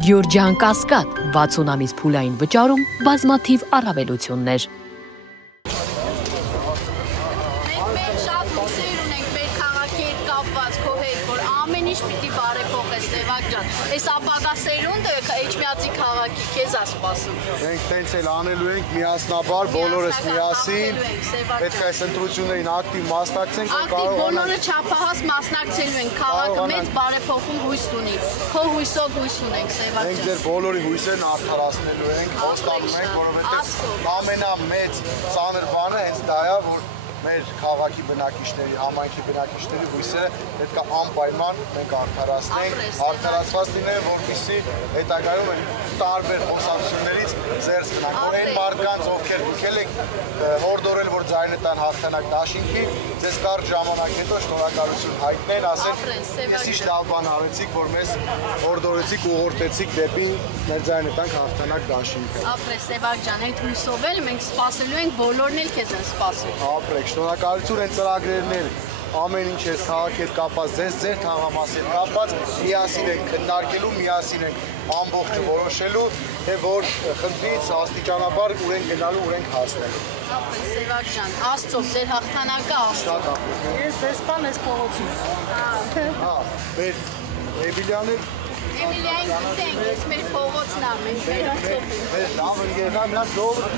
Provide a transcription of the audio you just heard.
Գյորջյան Կասկադ 60 ամիս փուլային վճարում բազմաթիվ առավելություններ։ Մենք շատ հույսեր ունենք մեր քաղաքի հետ կապված քո հետ, որ ամեն ինչ պիտի բարեփոխես, Սևակ ջան։ Այս ապագա սերունդը Էջմիածի քաղաքի քեզ է սպասում։ Մենք տենց էլ անելու ենք միասնաբար, բոլորս միասին։ Պետք է այս ընտրություններին ակտիվ մասնակցենք, որ կարողանանք։ Բոլորը չափահաս մասնակցելու են, քաղաքը մեծ բարեփոխում հույս ունի։ Քո հույսով հույս ունենք, Սևակ ջան։ Մենք ձեր բոլորի հույսերն արդարացնելու ենք, հստակում ենք, որովհետև ամենամեծ ծանր բանը հենց դա է, որ մեր քաղաքի բնակիչների, համայնքի բնակիչների հույսերը պետք է անպայման մենք արդարացնենք, արդարացված լինեն, որպեսզի հետագայում տարբեր խոսակցություններից զերծ գնանք, որ այն մարդկանց, ովքեր դուք եք հորդորել, որ ձայնը տան հաղթանակ դաշինքի, ձեզ կարճ ժամանակ հետո շնորհակալություն հայտնեն, ասեն, ես ինչ լավ բան արեցիք, որ մեզ հորդորեցիք ու ուղղորդեցիք դեպի մեր ձայնը տանք հաղթանակ դաշինքը։ Ապրես, Սևակ ջան, այդ հույսով էլ մենք սպասելու ենք, բոլորն էլ քեզ են սպասում։ Ապրեք, շնորհակալություն են ծրագրերներ, ամեն ինչ ես քաղաքի հետ կապված, ձեր թաղամասի հետ կապված, միասին ենք քննարկելու, միասին ենք ամբողջը որոշելու, թե որ խնդրից աստիճանաբար ուր ենք գնալու, ուր ենք հասնելու։ Ապրես, Սևակ ջան, Աստծո, ձեր հաղթանակը Աստծո։ Ես դեսպան ես փողոցում։ Հա, մեր Էմիլիանը Էմիլիային գիտենք, ես մեր փողոցն եմ, մենք վերացող ենք։ Մեր լավ ընկերն է, միան ժողովուրդ։